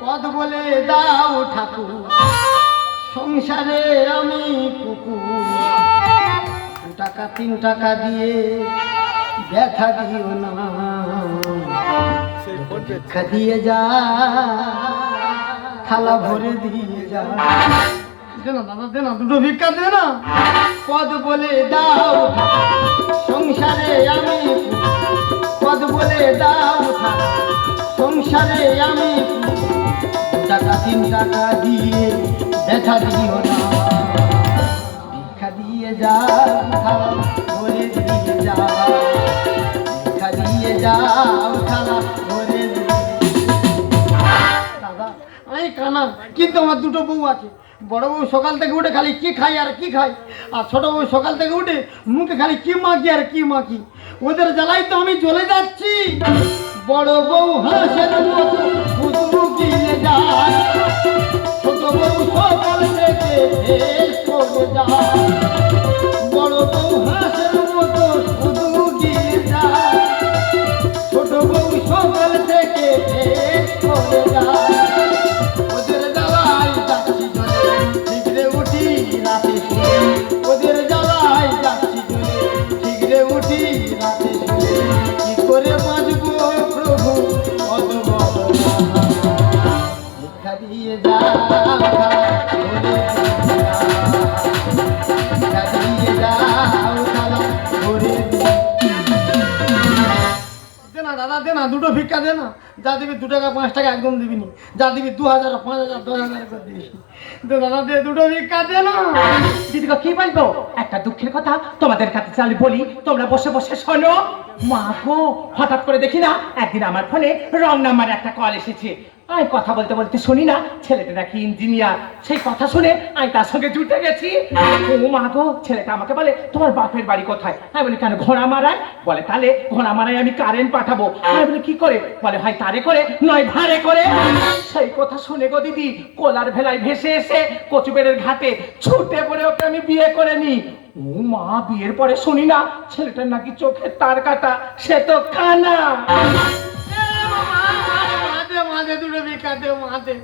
পদ বলে দাও ঠাকুর, সংসারে আমি কুকুর। 2 টাকা 3 টাকা দিয়ে ব্যথা দিও না, ভিক্ষা দিয়ে যা, থালা ভরে দিয়ে যা। দে না দাদা, দে না, 2টো ভিক্ষা দে না। পদ বলে দাও সংসারে আমি, পদ বলে দাও সংসারে আমি, 2 টাকা 3 টাকা দিয়ে ব্যথা দিও না, ভিক্ষা দিয়ে যা, থালা ভরে দিয়ে যা, ভিক্ষা দিয়ে যাও, থালা ভরে দিয়ে। দাদা আমি কানা, কিন্তু আমার 2টো বউ আছে। বড় বউ সকাল থেকে উঠে খালি কি খাই আর কি খাই, আর ছোট বউ সকাল থেকে উঠে মুখে খালি কি মাখি আর কি মাখি। ওদের জ্বালাই তো আমি জ্বলে যাচ্ছি। বড় বউ হাঁসের মতো শুধু গিলে যায়, ছোট বউ সকাল থেকে শেষ করে যায়। বড় বউ হাঁসের মতো শুধু গিলে যায়, ছোট বউ সকাল থেকে শেষ করে যায়। ওদের জ্বালাই যাচ্ছি জ্বলে, ঠিকরে উঠি রাতে শুয়ে। ওদের জ্বালাই যাচ্ছি জ্বলে, ঠিকরে উঠি রাতে শুয়ে। কি করে বাঁচবো প্রভু, ভিক্ষা দিয়ে যা, ভিক্ষা দিয়ে যাও, থালা ভরে দিয়ে। দে না দাদা, দে না, 2টো ভিক্ষা দে না। যা দিবি 2 টাকা 5 টাকা একদম দিবি নি, যা দিবি 2000 5000 10,000 করে দিবি। দে দাদা, দে, 2টো ভিক্ষা দে না। দিদি কি বলবো, একটা দুঃখের কথা তোমাদের কাছে চালি বলি, তোমরা বসে বসে শোনো। মা গো, হঠাৎ করে দেখি না একদিন আমার ফোনে রং নাম্বার একটা কল এসেছে। আমি কথা বলতে বলতে শুনি না ছেলেটা নাকি ইঞ্জিনিয়ার। সেই কথা শুনে আমি তার সঙ্গে জুটে গেছি। ও মা গো, ছেলেটা আমাকে বলে তোমার বাপের বাড়ি কোথায়? আমি বলি কেন, ঘোড়া মারায়? বলে তাহলে ঘোড়া মারায় আমি কারেন্ট পাঠাবো। আমি বলি কি করে? বলে হয় তারে করে নয় ভাড়ে করে। সেই কথা শুনে গো দিদি, কোলার ভেলায় ভেসে এসে কচুবেড়ের ঘাটে ছুটে পড়ে ওকে আমি বিয়ে করে নি। ও মা, বিয়ের পরে শুনি না ছেলেটার নাকি চোখের তার কাটা, সে তো কানা। দুটো ভিক্ষা দে মা, দে।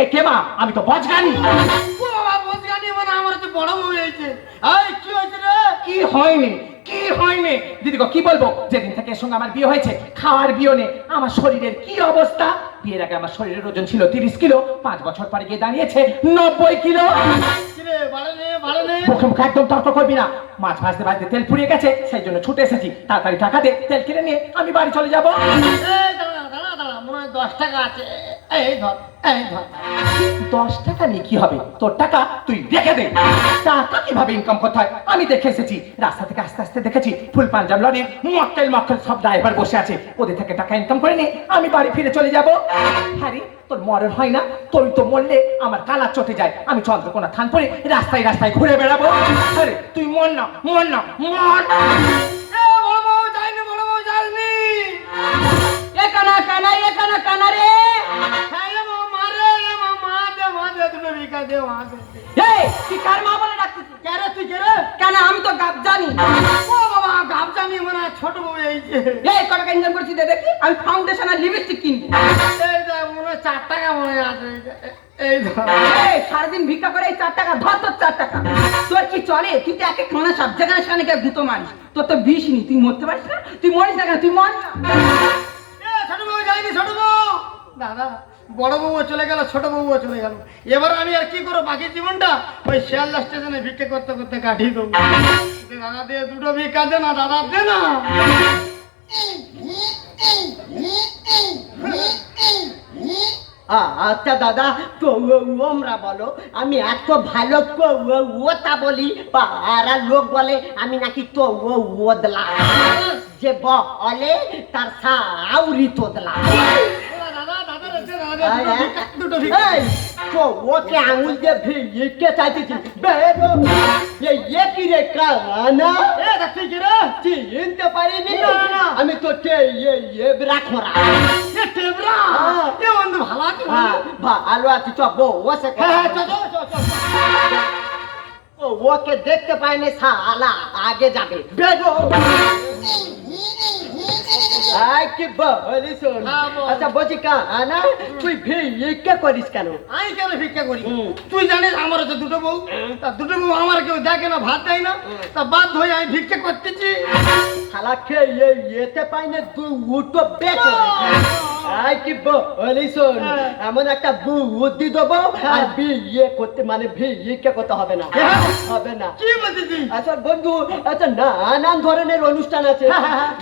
এই কে মা? আমি তো বজগানি। বজগানি মানে আমার তো বড় বউ হয়েছে। এই কি হয়েছে রে? কি হয়নি, কি হয়নি দিদি গো, কি বলবো? যেদিন থেকে এর সঙ্গে আমার বিয়ে হয়েছে, খাওয়ার বিয়নে আমার শরীরের কি অবস্থা। বিয়ের আগে আমার শরীরের ওজন ছিল 30 কিলো, 5 বছর পরে গিয়ে দাঁড়িয়েছে 90 কিলো। মুখে মুখে একদম তর্ক করবি না। মাছ ভাজতে ভাজতে তেল ফুরিয়ে গেছে, সেই জন্য ছুটে এসেছি। তাড়াতাড়ি টাকা দে, তেল কিনে নিয়ে আমি বাড়ি চলে যাবো। মনে হয় 10 টাকা আছে, এই ধর, এই ধর। 10 টাকা নিয়ে কি হবে? তোর টাকা তুই রেখে দে। টাকা কিভাবে ইনকাম করতে হয় আমি দেখে এসেছি। রাস্তা থেকে আস্তে আস্তে দেখেছি ফুল পাঞ্জাব লরির মক্কেল মক্কেল সব ড্রাইভার বসে আছে। ওদের থেকে টাকা ইনকাম করে নিয়ে আমি বাড়ি ফিরে চলে যাবো। হ্যাঁ রে, তোর মরণ হয় না? তুই তো মরলে আমার কালা চটে যায়। আমি চন্দ্রকোনা থান পরে রাস্তায় রাস্তায় ঘুরে বেড়াবো। আরে তুই মর না, মর না, মর। আমি তো গাব জানি। ও বাবা, গাব জানি মানে ছোট বউ হয়েছে। এই কত টাকা ইনকাম করছি দেখি, আমি ফাউন্ডেশন আর লিপস্টিক কিনবো। এই দেখ, মনে হয় 4 টাকা মনে আছে। এই ধর। এই সারাদিন ভিক্ষা করে এই 4 টাকা ধর, তোর 4 টাকা তোর কি চলে? তুই তো এক এক খানা সব জায়গায় সেখানে গিয়ে গুঁতো মারিস। তোর তো বিষ নি, তুই মরতে পারিস না? তুই মরিস না কেন? তুই মর না। ছোট বউ যাইনি, ছোট বউ। দাদা, বড় বউও চলে গেল, ছোট বউও চলে গেল। এবার আমি আর কি করবো? বাকি জীবনটা ওই শিয়ালদা স্টেশনে ভিক্ষে করতে করতে কাটিয়ে দেবো। দাদা দে, 2টো ভিক্ষা দে না দাদা, দে না। আচ্ছা দাদা, তো ওমরা বলো আমি এত ভালো ওটা বলি, পাড়া লোক বলে আমি নাকি তো ওদলা, যে বলে তার সাউরি তোদলা। তো ওকে আঙুল দিয়ে ভিড়কে চাইতেছি, বেরো কি রে কানা, চিনতে পারিনি আমি তো রাখো ভালো আছি চ বসে হ্যাঁ হ্যাঁ চল চল চল চল ওকে দেখতে পাইনি শালা আগে যাবে বেরো আই কি বলি শোন হ্যাঁ, বল। আচ্ছা বলছি কানা তুই ভিক্ষা করিস কেন আমি কেন ভিক্ষা করি হুম। তুই জানিস আমার হচ্ছে দুটো বউ তা দুটো বউ আমার কেউ দেখে না ভাত দেয় না তা বাধ্য হয়ে আমি ভিক্ষা করতেছি শালা খেয়ে যেতে পাইনি দুটো বেচো আই কি বলি শোন হ্যাঁ। এমন একটা বুদ্ধি দেবো আর বিয়ে করতে মানে ভিক্ষা করতে হবে না হ্যাঁ। হবে না কি বলছিস আচ্ছা বন্ধু আচ্ছা নানান ধরনের অনুষ্ঠান আছে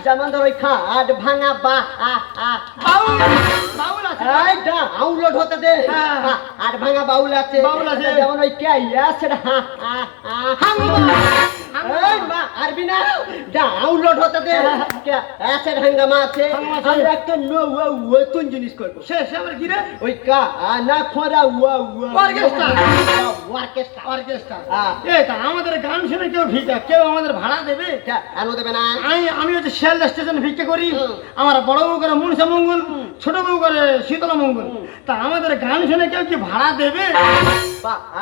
যেমন ধর ওই খাট ভাঙা বা বাউল বাউল আছে ডাউনলোড হতে দে হ্যাঁ। আর ভাঙা বাউল আছে বাউল আছে। যেমন ওই কে আছে আরবি না ডাউনলোড হতে দে আছে হাঙ্গামা আছে হাঙ্গামা আছে। আমরা একটা নতুন জিনিস করবো শেষ আবার কি রে ওই কানা খোঁড়া অর্কেস্ট্রা। অর্কেস্ট্রা অর্কেস্ট্রা হ্যাঁ। এই তা আমাদের গান শুনে কেউ ভিক্ষা কেউ আমাদের ভাড়া দেবে কেন দেবে না আমি হচ্ছে শিয়ালদা স্টেশনে ভিক্ষা করি হুম। আমার বড় বউ করে মনসা মঙ্গল ছোট বউ করে শীতলা মঙ্গল তা আমাদের গান শুনে কেউ কি ভাড়া দেবে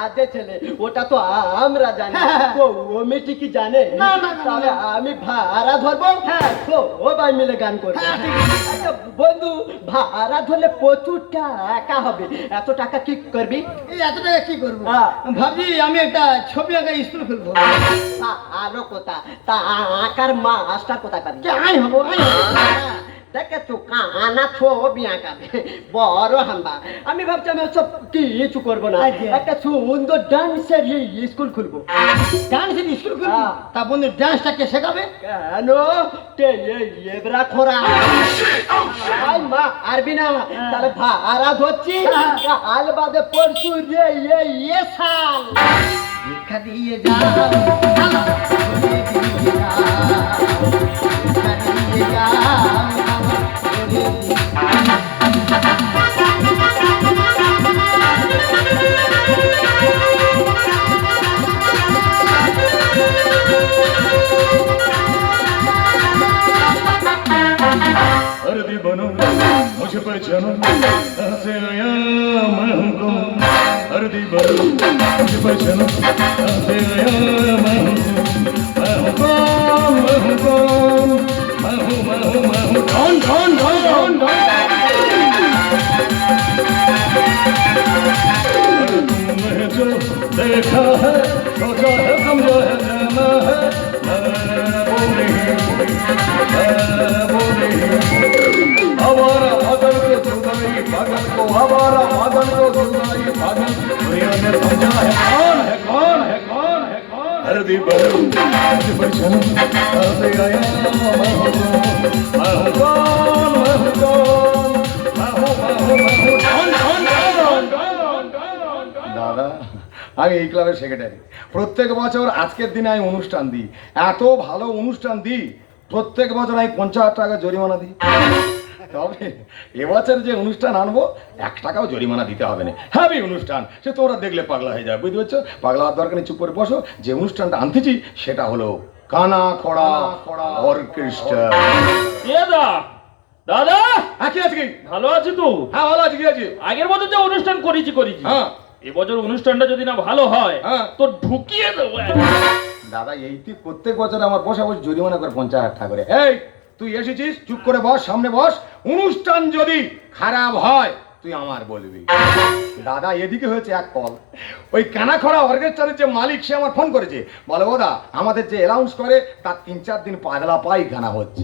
আদে ছেলে ওটা তো আমরা জানি তো ও মেয়েটি কি জানে না, না, না, তাহলে না। আমি ভাড়া ধরবো হ্যাঁ। তো ও ভাই মিলে গান করবো হ্যাঁ, ঠিক আচ্ছা, বন্ধু ভাড়া ধরলে প্রচুর টাকা হবে এত টাকা কি করবি এই এত টাকা কি করবো হ্যাঁ। ভাবছি আমি একটা ছবি আঁকা স্কুল খুলবো আরো কোথা তা আকার মাস্টার কোথায় পাবি কে আই হবো আই হবো দেখে তো কানা ছবি আঁকাবে বড় হাম্বা আমি ভাবছি আমি সব কিছু করবো না আচ্ছা। একটা সুন্দর ডান্সের স্কুল খুলবো ডান্সের স্কুল খুলবো হ্যাঁ। তা বন্ধু ডান্সটা কে শেখাবে কেন এবরা খোরা আই মা আরবি না তাহলে ভাড়া ধরছি কাল বাদে পরশু রে সাল ভিক্ষা দিয়ে যাও ভিক্ষা দিয়ে যাও हर दीवानो मुझे पहचानो ऐसे आया मैं हूँ कौन हर दीवानो मुझे पहचानो ऐसे आया मैं हूँ कौन मैं हूँ कौन मैं हूँ कौन मैं हूँ मैं हूँ कौन कौन कौन कौन कौन तुमने जो देखा है सोचा है समझा है जाना है वो नहीं हमारा मदन को जुदाई पागल को हमारा मदन को जुदाई पागल दुनिया ने समझा है कौन है कौन है कौन है कौन हर दीवार मुझे पहचानो ऐसे आया मैं हूँ कौन मैं हूँ कौन मैं हूँ कौन দাদা আমি এই ক্লাবের সেক্রেটারি প্রত্যেক বছর আজকের দিনে আমি অনুষ্ঠান দিই এত ভালো অনুষ্ঠান দিই প্রত্যেক বছর আমি 50,000 টাকা জরিমানা দিই তবে এবছর যে অনুষ্ঠান আনবো 1 টাকাও জরিমানা দিতে হবে না হ্যাভি অনুষ্ঠান সে তোমরা দেখলে পাগলা হয়ে যাবে বুঝতে পারছো পাগলা হওয়ার দরকার নেই চুপ করে বসো যে অনুষ্ঠানটা আনতেছি সেটা হলো কানা খড়া অর্কেস্ট্রা দাদা কি আছে কি ভালো আছি তো হ্যাঁ ভালো আছে কি আছে আগের বছর যে অনুষ্ঠান করেছি হ্যাঁ এবছর অনুষ্ঠানটা যদি না ভালো হয় হ্যাঁ। তো ঢুকিয়ে দেবো দাদা এই তুই প্রত্যেক বছর আমার বসা বসে জরিমানা করে 50,000 টাকা করে এই তুই এসেছিস চুপ করে বস সামনে বস অনুষ্ঠান যদি খারাপ হয় তুই আমার বলবি দাদা এদিকে হয়েছে এক কল ওই কানাখড়া অর্কেস্ট্রারের যে মালিক সে আমার ফোন করেছে বলে দাদা আমাদের যে অ্যালাউন্স করে তার 3-4 দিন পাগলা পায়খানা হচ্ছে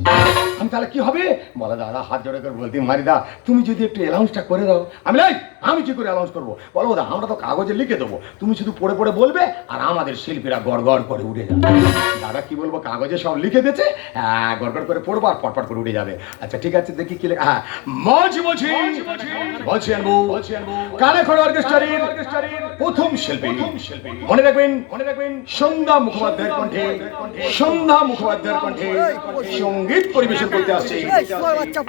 আমি তাহলে কি হবে বলে দাদা হাত জোড়ে করে বলতে মারিদা তুমি যদি একটু অ্যালাউন্সটা করে দাও আমি কি করে অ্যালাউন্স করবো বলো দাদা আমরা তো কাগজে লিখে দেবো তুমি শুধু পড়ে পড়ে বলবে আর আমাদের শিল্পীরা গড় গড় করে উঠে যাবে দাদা কি বলবো কাগজে সব লিখে দিয়েছে গড় গড় করে পড়বো আর পটপট করে উঠে যাবে আচ্ছা ঠিক আছে দেখি কি লেখা হ্যাঁ বলছি আনবো কানাখড়া অর্কেস্ট্রারের প্রথম শিল্পী মনে রাখবেন সন্ধ্যা মুখোপাধ্যায়ের কণ্ঠে সঙ্গীত পরিবেশন করতে আসছে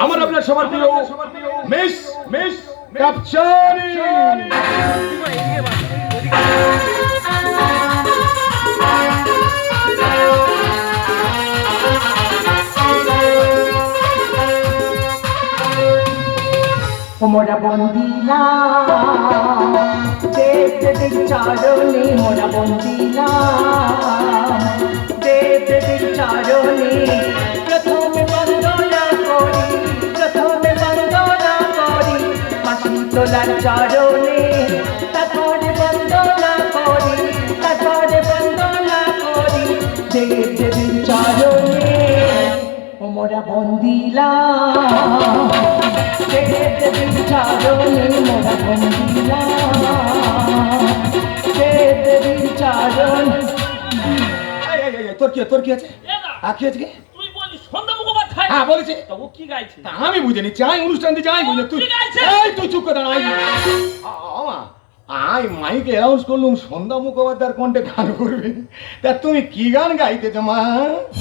আমার আপনার সবার প্রিয় মিস কাপচারি ও মোরা বন্দিলাম দেব চরণে, মোরা বন্দিলাম দেব চরণে। প্রথমে বন্দনা করি, প্রথমে বন্দনা করি মাসি তোলার চরণে, তারপরে বন্দনা করি, তারপরে বন্দনা করি দেব চরণে। ও মোরা বন্দিলাম দেব চরণে, মোরা বন্দিলাম দেব চরণ। তোর কি আছে কি আছে কি? তুই বলিস সন্ধ্যা মুখোপাধ্যায়? হ্যাঁ বলেছি। তা ও কি গাইছে? তা আমি বুঝে নিচ্ছি, আমি অনুষ্ঠান দিচ্ছি, আমি বুঝে তুই কি গাইছে? এই তুই চুপ করে দাঁড়া। আই মাইকে অ্যানাউন্স করলুম সন্ধ্যা মুখোপাধ্যায়ের কণ্ঠে গান করবি, তা তুমি কি গান গাইতেছ মা?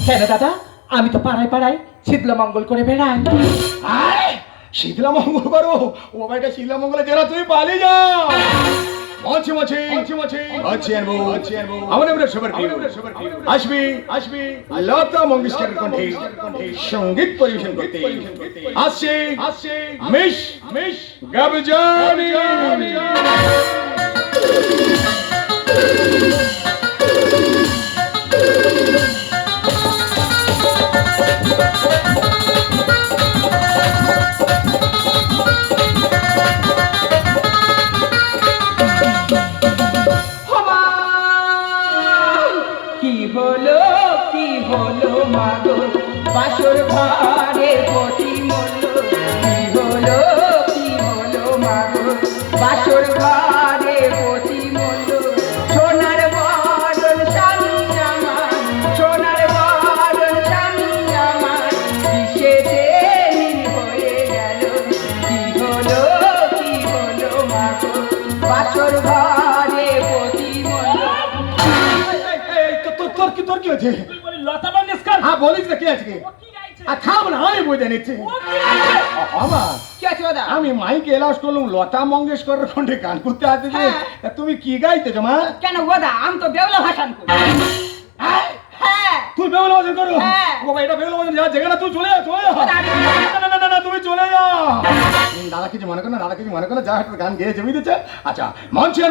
কেন দাদা, আমি তো পাড়ায় পাড়ায় শীতলা মঙ্গল করে বেড়াই। আরে শীতলা মঙ্গল করো, ও ভাইটা শীতলা মঙ্গলে যারা তুমি পালিয়ে যাও। মঞ্চে মঞ্চে মঞ্চে আনবো আমাদের সবার প্রিয় আসবি লতা মঙ্গেশকরের কণ্ঠে সঙ্গীত পরিবেশন করতে আসছে মিশ গাবজানি। কি হলো মাগো বাসর ঘরে পতি মলো, কি হলো মাগো বাসর ঘরে পতি মলো। সোনার বরণ স্বামী আমার, সোনার বরণ স্বামী আমার কিসেতে নীল হয়ে গেল। কি হলো মাগো বাসর ঘরে পতি মলো। তোর কি হয়েছে? তুই বলি লতা মঙ্গেশকর? হ্যাঁ বলিস না কি আছে কি? ও কি গাইছে? আর থাম না, আমি বুঝে নিচ্ছি। ও কি গাইছে? আমার কি আছে দাদা? আমি মাইকে এলাউন্স করলাম লতা মঙ্গেশকরের কণ্ঠে গান করতে আসতে যে, হ্যাঁ। তা তুমি কি গাইতেছো মা? কেন দাদা, আমি তো বেউলা ভাষণ করি। হ্যাঁ তুই বেউলা বাজন করো? হ্যাঁ। বাবা এটা বেউলা বাজন যা, যেখানে তুই চলে যা। না তুমি চলে যাও। দাদা কিছু মনে করো না, যা একটা গান গেয়েছে বুঝেছে। আচ্ছা মঞ্চে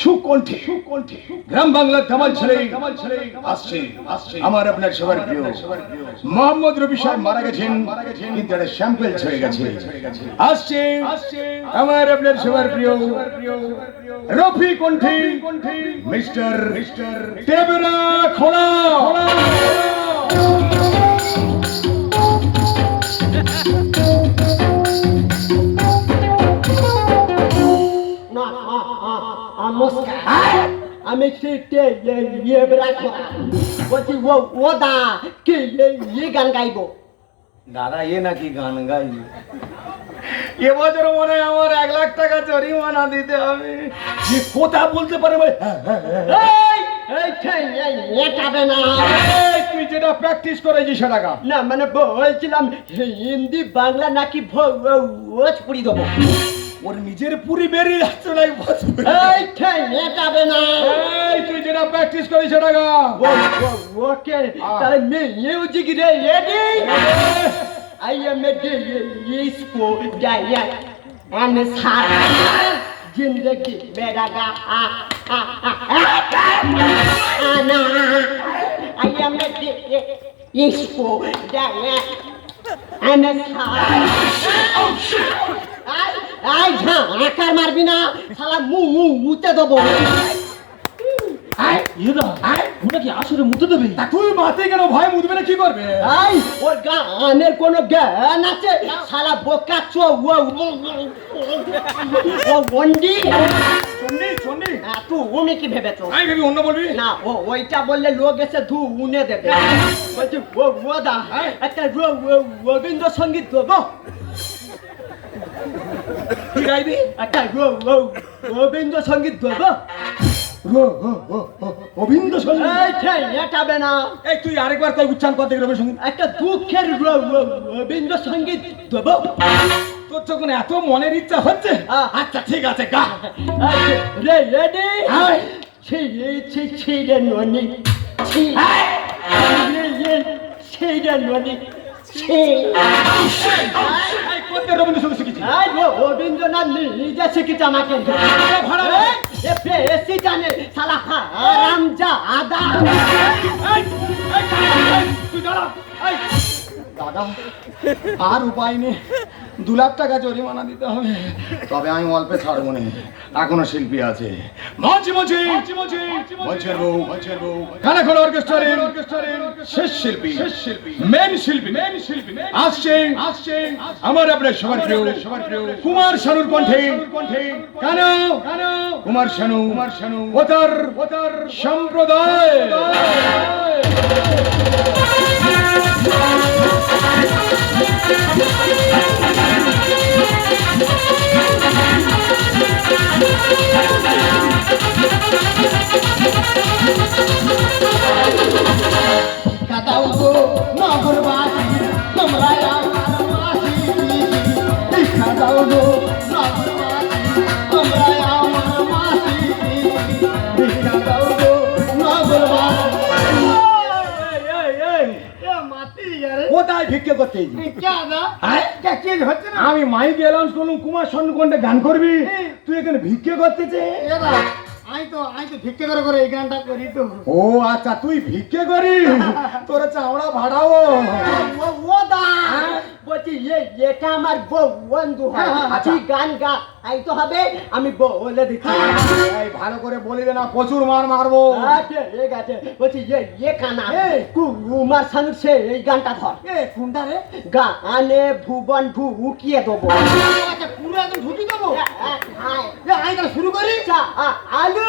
সুকণ্ঠে গ্রাম বাংলার ধামাল ছেলে আসছে আমার আপনার সবার প্রিয় মোহাম্মদ রবি সাহেব মারা গেছেন, কিন্তু একটা স্যাম্পল হয়ে গেছে। আসছে আমার আপনার সবার প্রিয় রফি কণ্ঠে মিস্টার টেবরা খোলা। নমস্কার, আমি বলছি ও দা কি গান গাইবো? দাদা এ নাকি গান গাই? এবছর মনে হয় আমার 1 লাখ টাকা জরিমানা দিতে হবে। যে কথা বলতে পারে ভাই, এটাবে না। তুই যেটা প্র্যাকটিস করেছিস সেটা গা। না মানে বলছিলাম হিন্দি বাংলা নাকি ভোজপুরি দেবো? ওর নিজের পুরি বেরিয়ে যাচ্ছে না এটাবে না। তুই যেটা প্র্যাকটিস করিস সেটা গা। ওকে তাহলে music ready. I am a disco dancer and सारा जिंदगी मेरा गा आना। I am a disco dancer and आई झाँकार मारबी ना साला मुते देबो। তুই মাতে কেন ভাই মুদবে না কি করবে? আই ওর গানের কোনো জ্ঞান আছে? শালা বোকা চো ও বন্ডি চন্ডি তুই উনি কি ভেবেছো? আমি ভেবি অন্য বলবি না ওইটা বললে লোক এসে ধু উনে দেবে। বলছি ও দা একটা রবীন্দ্রসঙ্গীত দেবো। কি গাইবি? একটা রবীন্দ্রসঙ্গীত দেবো। রবীন্দ্রসঙ্গীত এটাবে না। এই তুই আরেকবার কই উচ্চারণ কর দেখি রবীন্দ্রসঙ্গীত। একটা দুঃখের রবীন্দ্রসঙ্গীত দেবো। তোর যখন এত মনের ইচ্ছা হচ্ছে, আচ্ছা ঠিক আছে গা। রেডি? ছিড়ে ননি ছিড়ে ননি নিজে শিখেছে আমাকে ভাড়া এ বেশি জানে শালা হারাম জাদা তুই দাঁড়া দাদা আর উপায় নেই, 2 লাখ টাকা জরিমানা দিতে হবে, তবে আমি অল্পে ছাড়বো না, এখনো শিল্পী আছে। মঞ্চে মঞ্চের বউ খানা খোলা অর্কেস্ট্রারের শেষ শিল্পী মেন শিল্পী আসছে আমার আপনার সবার প্রিয় কুমার শানুর কণ্ঠে কেন কুমার শানু ও তার সম্প্রদায়। দাও গো নগরবাসী তোমরা আমার মাসি, ভিক্ষা দাও গো নগরবাসী তোমরা আমার মাসি, ভিক্ষা দাও গো নগরবাসী। কোথায় ভিক্ষে করতে হচ্ছে না আমি মাইকে অ্যালাউন্স করলাম কুমার শানু কণ্ঠে গান করবি, তুই এখানে ভিক্ষে করতেছে? আমি তো ভিক্ষে করে এই গানটা করি তো। ও আচ্ছা, তুই ভিক্ষে করি, তোর চামড়া ভাড়াও। ও দা বলছি এটা আমার বন্ধু হয় আচ্ছা। গান গা আইতে হবে, আমি বলে দিচ্ছি। এই ভালো করে বলি না, প্রচুর মার মারবো। আচ্ছা ঠিক আছে, বলছি কানা কুমার শানুর সে এই গানটা ধর। কোনটা রে? গানে ভুবন ঢুকিয়ে দেবো। আচ্ছা পুরো একদম ঢুকি দেবো। হায় আমি তাহলে শুরু করি। আলু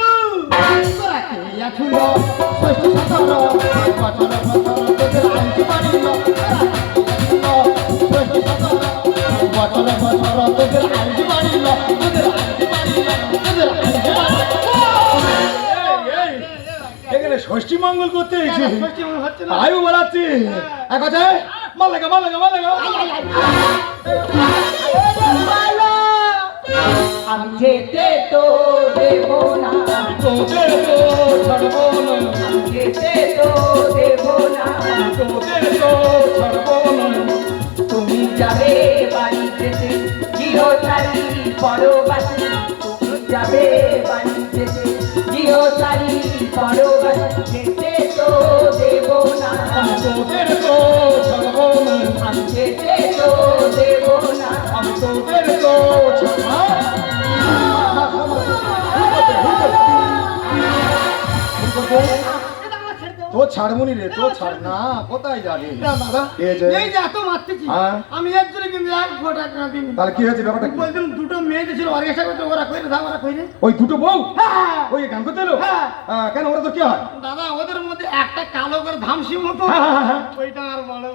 ছিল 17 বছর তোদের আনতে পারিল, বছর তোদের আনতে পারিল, এখানে ষষ্ঠী মঙ্গল করতে এসেছি, হচ্ছে না। আয়ু বলাচ্ছি এক আছে মাল লাগা আমি যেতে তো দেব না, তোদের তো ছাড়বো না, আমি যেতে তো দেব না, তোদের তো ছাড়বো না। তুমি যাবে বাড়ি যেতে গৃহচারী পরবাসী, তুমি যাবে বাড়ি যেতে গৃহচারী পরবাসী, যেতে তো দেব না, তোদের তো ছাড়বো না, আমি যেতে তো দেব না, তোদের তো তো ছাড়বনি রে, তো ছাড় না, কোথায় যাবি? দাদা কে যে? এই যে এত মারতেছি, হ্যাঁ। আমি এর জন্য কিন্তু 1 ফোঁটা টাকা দিইনি। তাহলে কি হয়েছে ব্যাপারটা কি? বলতাম দুটো মেয়ে ছিল অর্কেস্ট্রা করতে, ওরা কইরে দাও, ওরা কইরে। ওই দুটো বউ হ্যাঁ। ওই গান করতে এলো? হ্যাঁ। কেন ওরা তো কি হয়? দাদা ওদের মধ্যে একটা কালো করে ধামসি মতো, হ্যাঁ। ওইটা আর বড়,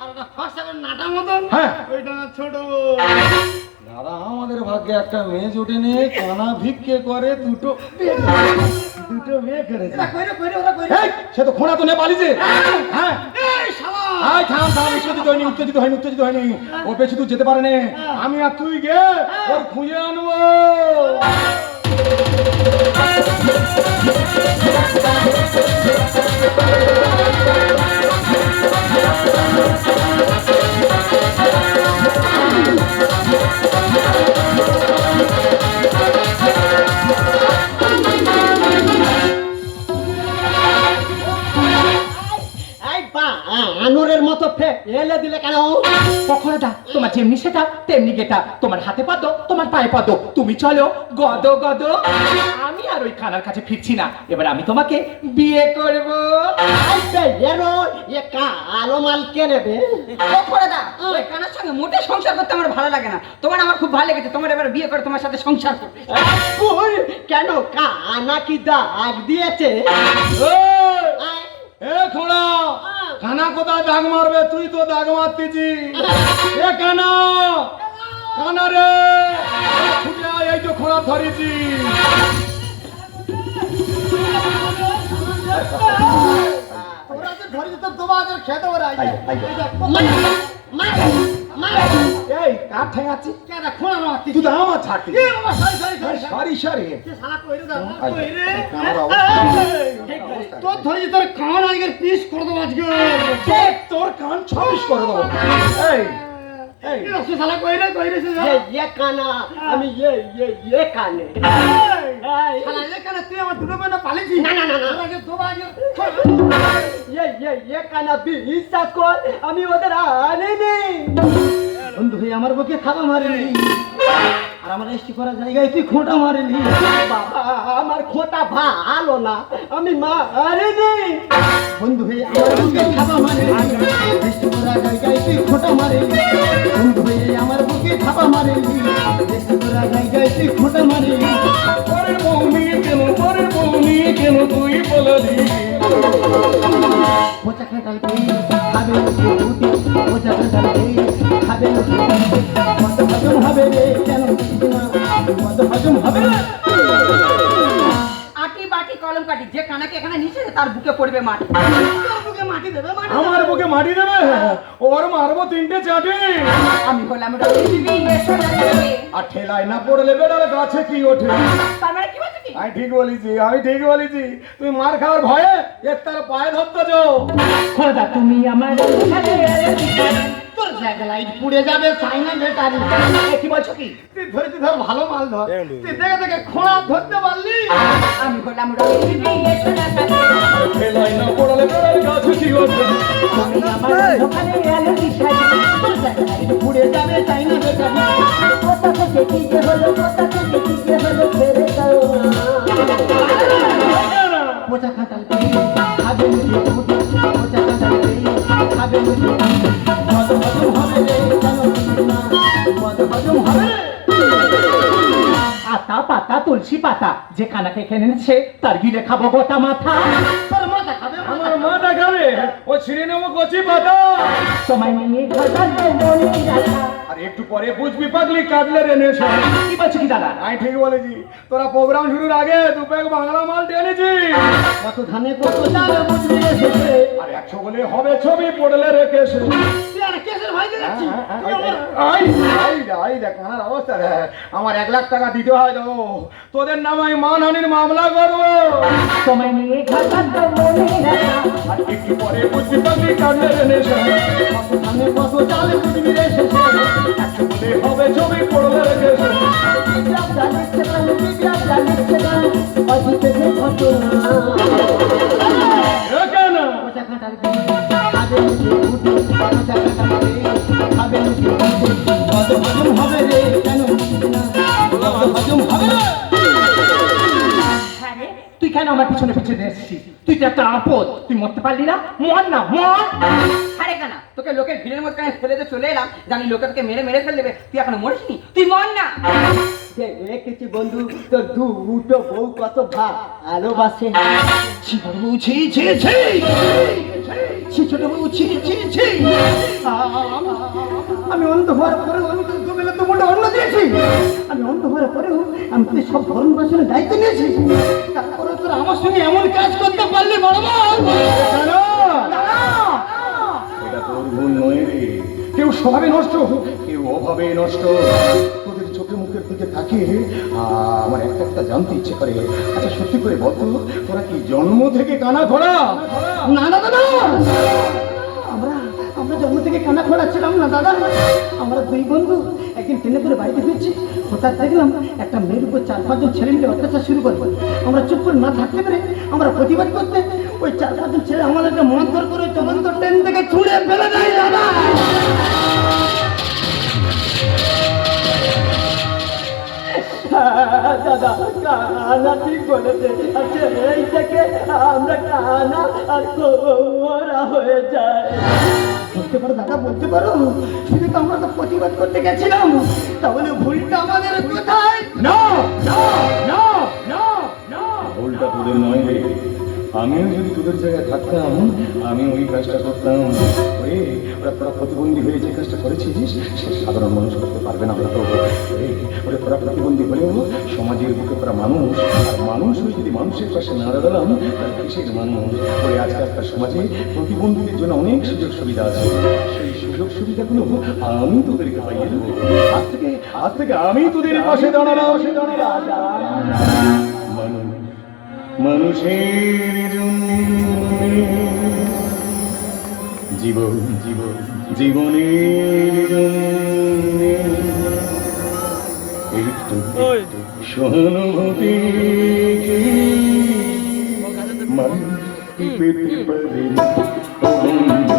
আর ওটা ফর্সা করে নাটা মতন, হ্যাঁ। ওইটা আর ছোট। দাদা আমাদের ভাগ্যে একটা মেয়ে জোটে নে, কানা ভিক্ষে করে, দুটো মেয়ে করেছে। এটা কইরে কইরে ওরা কইরে। এই, সে তো খোঁড়া তো নেপালি যে। হ্যাঁ এই শালা, আয় থাম উত্তেজিত হয়নি, ও বেশি দূর যেতে পারে না, আমি আর তুই গে ওর খুঁজে আনবো। আনুরের মতো ফেলে দিলে কেন? পখরাদা, তোমার যেমনি সেটা তেমনি গেটা, তোমার হাতে পদ্ম, তোমার পায়ে পদ্ম, তুমি চলো গদ গদ। আমি আর ওই কানার কাছে ফিরছি না, এবার আমি তোমাকে বিয়ে করব। কালো মাল কে নেবে? করে ওই কানার সঙ্গে মোটে সংসার করতে আমার ভালো লাগে না, তোমার আমার খুব ভালো লেগেছে, তোমার এবার বিয়ে করে তোমার সাথে সংসার করবে। কেন কানা কি দাগ দিয়েছে? এ খোঁড়া, কানা কোথায় দাগ মারবে? তুই তো দাগ মারতেছি। এ কানা রে, ছুটে আয়, এই তো খোঁড়া ধরেছি। ওরা যে ধরে যেত তোমাদের খেতে ওরা এই কার ঠেঙাচ্ছি? কেন খোঁড়া মারতি? তুই তো আমার ছাড়তি। এ বাবা, সরি সারি শালা কইরে দাও, আই, কইরে। কানার অবস্থা। তোর ধরে যে তোর কান আজকের পিস করে দেবো আজকে। তোর কান 26 করে দেবো। এই শালা কই রে শালা ये काना আমি ये काने শালা এখানে তুই আমার দুটো বোন পালিয়েছিস না, না, না, না। আগে দোবা আগে ये काना বিশ্বাস কর আমি ওদের আনিনি বন্ধু ভাই আমার বুকে থাবা মারেনি আর আমার এসটি করার জায়গায় তুই খোঁটা মারেনি বাবা আমার খোটা ভালো না আমি মারিনি বন্ধু ভাই আমার বুকে থাবা মারেনি এসটি করার জায়গায় তুই খোঁটা মারেনি বন্ধু ভাই আমার বুকে থাবা মারেনি এসটি করার জায়গায় তুই খোঁটা মারেনি পরের বউ নিয়ে কেন তুই বললি পোচা খাটাল পেয়ে খাবে লোকে রুটি পোচা খাটাল পেয়ে খাবে লোকে মদ হজম হবে রে কেন বুঝিস না মদ হজম হবে না আটি বাটি কলম কাটি যে কানাকে এখানে নিচে তার বুকে পড়বে মাটি তোর বুকে মাটি দেবে মাটি আমার বুকে মাটি দেবে ওর মারবো 3টে চাটি আমি হলাম রবি এসো না রে। আর ঠেলায় না পড়লে বেড়াল গাছে কি ওঠে তার মানে কি বলছিস আমি ঠিক বলেছি তুই মার খাওয়ার ভয়ে এর তার পায়ে ধরতে যাও খোদা তুমি আমার তোর জায়গা লাইট পুড়ে যাবে চাইনা বেটারি কি বলছো কি তুই ধর ভালো মাল ধর তুই দেখে খোঁড়া ধরতে পারলি আমি হলাম রবি এসো না রে। ঠেলায় না পড়লে বেড়াল গাছে কি ওঠে তুমি আমার দোকানে এলে দিশাই তোর জায়গা লাইট পুড়ে যাবে চাইনা বেটারি কোথা থেকে কি যে হলো ফেরে যাও পোচা খাটাল পেয়ে খাবে লোকে রুটি পোচা খাটাল পেয়ে খাবে লোকে মদ হজম হবে রে কেন বুঝিস না মদ হজম হবে আতা পাতা তুলসী পাতা যে কানাকে খেয়ে নিচ্ছে তার গিলে খাবো গোটা মাথা তোর মাথা খাবে আমার মাথা খাবে ও ছিঁড়ে নেবো কচি পাতা তোমায় নিয়ে ঘটাতে মনে রাখা আর একটু পরে বুঝবি পাগলি কাটলে রে নেশা কি বলছো কি দাদা আমি ঠিক বলেছি তোরা প্রোগ্রাম শুরুর আগে 2 প্যাক বাংলা মাল টেনেছি কত ধানে কত চাল বুঝবি এসেছে আর 100 বলে হবে ছবি পড়লে রেখেছে তুই আর কেসের ভয় দেখাচ্ছিস দেখ কানার অবস্থা রে আমার 1 লাখ টাকা দিতে হয় তো তোদের নামে আমি মানহানির মামলা করবো তোমায় নিয়ে ঘটাতে মনে রাখা আর একটু পরে বুঝবি পাগলি কাটলে রে নেশা কত ধানে কত চাল বুঝবি এসেছে 100 বলে হবে ছবি পড়লে রেখেছে এ কেন পোচা খাটাল পেয়ে খাবে লোকে রুটি পোচা খাটাল পেয়ে খাবে লোকে রুটি মদ হজম হবে রে কেন বুঝিস না মদ হজম হবে না হ্যাঁ রে, তুই কেন আমার পিছনে এসেছিস তুই তো একটা আপদ তুই মরতে পারলি না মর না মর আরে কানা তোকে লোকের ভিড়ের মধ্যে ফেলে দিয়ে চলে এলাম জানি লোকে তোকে মেরে ফেলে দেবে তুই এখনো মরিসনি তুই মর না দেখেছি বন্ধু তোর দুটো বউ কত ভালোবাসে ছি বড় বউ ছি ছি ছি ছি ছোট বউ ছি ছি ছি আমি অন্ধ হওয়ার পরেও আমি তো দুবেলা তো মোটা অন্ন দিয়েছি আমি অন্ধ হওয়ার পরেও আমি তোর সব ভরণ পোষণের দায়িত্ব নিয়েছি তারপরে তোরা আমার সঙ্গে এমন কাজ করতে পারলি বড় বউ এটা তোর ভুল নয় রে কেউ স্বভাবে নষ্ট কেউ অভাবে নষ্ট তোদের চোখে মুখের দিকে তাকিয়ে আমার একটা জানতে ইচ্ছে করে আচ্ছা সত্যি করে বলতো তোরা কি জন্ম থেকে কানা ধরা না না দাদা আমরা জন্ম থেকে কানা খোড়া ছিলাম না দাদা আমরা দুই বন্ধু একদিন ট্রেনে করে বাড়িতে ফিরছি হঠাৎ দেখলাম একটা মেয়ের উপর 4-5 জন ছেলে মিলে অত্যাচার শুরু করে আমরা চুপ করে না থাকতে পেরে আমরা প্রতিবাদ করতে ওই 4-5 জন ছেলে আমাদেরকে মারধর করে চলন্ত ট্রেন থেকে ছুঁড়ে ফেলে দেয় দাদা দাদা কানা ঠিক বলেছে আচ্ছা এই থেকে আমরা কানা আর কোরা হয়ে যায় বলতে পারো দাদা বলতে পারো শুধু তো আমরা তো প্রতিবাদ করতে গেছিলাম তাহলে ভুলটা আমাদের কোথায় না না না না না ভুলটা তোদের নয় রে আমিও যদি তোদের জায়গায় থাকতাম আমি ওই কাজটা করতাম ওরে তোরা প্রতিবন্ধী হয়ে যে কাজটা করেছিস সে সাধারণ মানুষ করতে পারবে না হয়তো ওরে তোরা প্রতিবন্ধী হলেও সমাজের বুকে তোরা মানুষ আর মানুষ হয়ে যদি মানুষের পাশে না দাঁড়ালাম তার কিসের মানুষ ওরে আজকালকার সমাজে প্রতিবন্ধীদের জন্য অনেক সুযোগ সুবিধা আছে সেই সুযোগ সুবিধাগুলো আমি তোদেরকে পাইয়ে দেবো আজ থেকে আমি তোদের পাশে দাঁড়ালাম মানুষের জীবনের জন্য একটু ওই সহানুভূতি কি মানুষ পেতে পারে ও বন্ধু